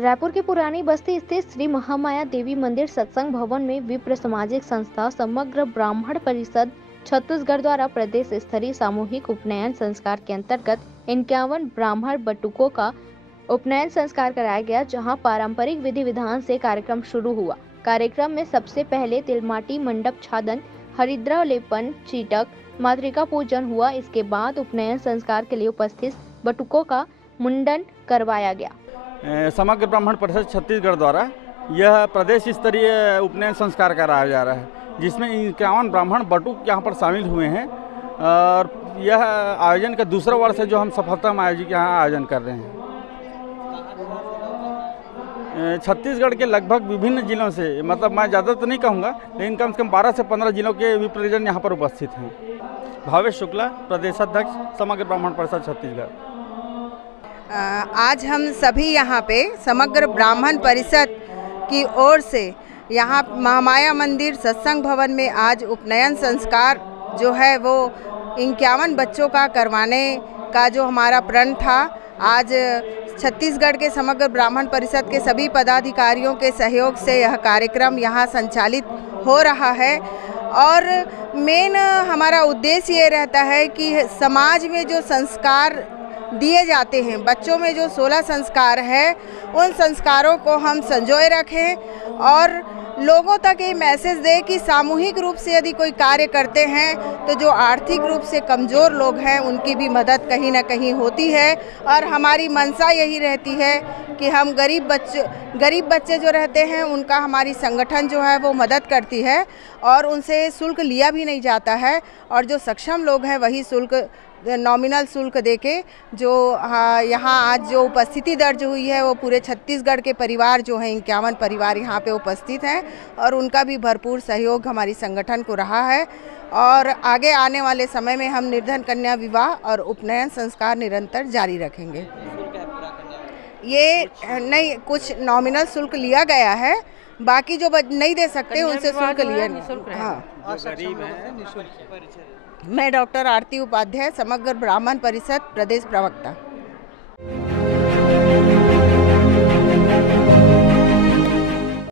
रायपुर के पुरानी बस्ती स्थित श्री महामाया देवी मंदिर सत्संग भवन में विप्र सामाजिक संस्था समग्र ब्राह्मण परिषद छत्तीसगढ़ द्वारा प्रदेश स्तरीय सामूहिक उपनयन संस्कार के अंतर्गत 51 ब्राह्मण बटुकों का उपनयन संस्कार कराया गया, जहां पारंपरिक विधि विधान से कार्यक्रम शुरू हुआ। कार्यक्रम में सबसे पहले तिलमाटी मंडप छादन, हरिद्रा लेपन, चीटक, मातृका पूजन हुआ। इसके बाद उपनयन संस्कार के लिए उपस्थित बटुकों का मुंडन करवाया गया। समग्र ब्राह्मण परिषद छत्तीसगढ़ द्वारा यह प्रदेश स्तरीय उपनयन संस्कार कराया जा रहा है, जिसमें 51 ब्राह्मण बटुक यहाँ पर शामिल हुए हैं और यह आयोजन का दूसरा वर्ष है जो हम सफलता आयोजित यहाँ आयोजन कर रहे हैं। छत्तीसगढ़ के लगभग विभिन्न जिलों से, मतलब मैं ज़्यादा तो नहीं कहूँगा, लेकिन कम से कम 12 से 15 जिलों के विप्रजन यहाँ पर उपस्थित हैं। भावेश शुक्ला, प्रदेशाध्यक्ष समग्र ब्राह्मण परिषद छत्तीसगढ़। आज हम सभी यहाँ पे समग्र ब्राह्मण परिषद की ओर से यहाँ महामाया मंदिर सत्संग भवन में आज उपनयन संस्कार जो है वो 51 बच्चों का करवाने का जो हमारा प्रण था, आज छत्तीसगढ़ के समग्र ब्राह्मण परिषद के सभी पदाधिकारियों के सहयोग से यह कार्यक्रम यहाँ संचालित हो रहा है। और मेन हमारा उद्देश्य ये रहता है कि समाज में जो संस्कार दिए जाते हैं, बच्चों में जो 16 संस्कार है, उन संस्कारों को हम संजोए रखें और लोगों तक ये मैसेज दें कि सामूहिक रूप से यदि कोई कार्य करते हैं तो जो आर्थिक रूप से कमज़ोर लोग हैं उनकी भी मदद कहीं ना कहीं होती है। और हमारी मंशा यही रहती है कि हम गरीब बच्चे जो रहते हैं उनका हमारी संगठन जो है वो मदद करती है और उनसे शुल्क लिया भी नहीं जाता है, और जो सक्षम लोग हैं वही शुल्क नॉमिनल शुल्क देके जो यहाँ आज जो उपस्थिति दर्ज हुई है वो पूरे छत्तीसगढ़ के परिवार जो हैं 51 परिवार यहाँ पे उपस्थित हैं और उनका भी भरपूर सहयोग हमारी संगठन को रहा है। और आगे आने वाले समय में हम निर्धन कन्या विवाह और उपनयन संस्कार निरंतर जारी रखेंगे। ये नहीं, कुछ नॉमिनल शुल्क लिया गया है, बाकी जो नहीं दे सकते उनसे शुल्क लिया नहीं। हाँ, मैं डॉक्टर आरती उपाध्याय, समग्र ब्राह्मण परिषद प्रदेश प्रवक्ता।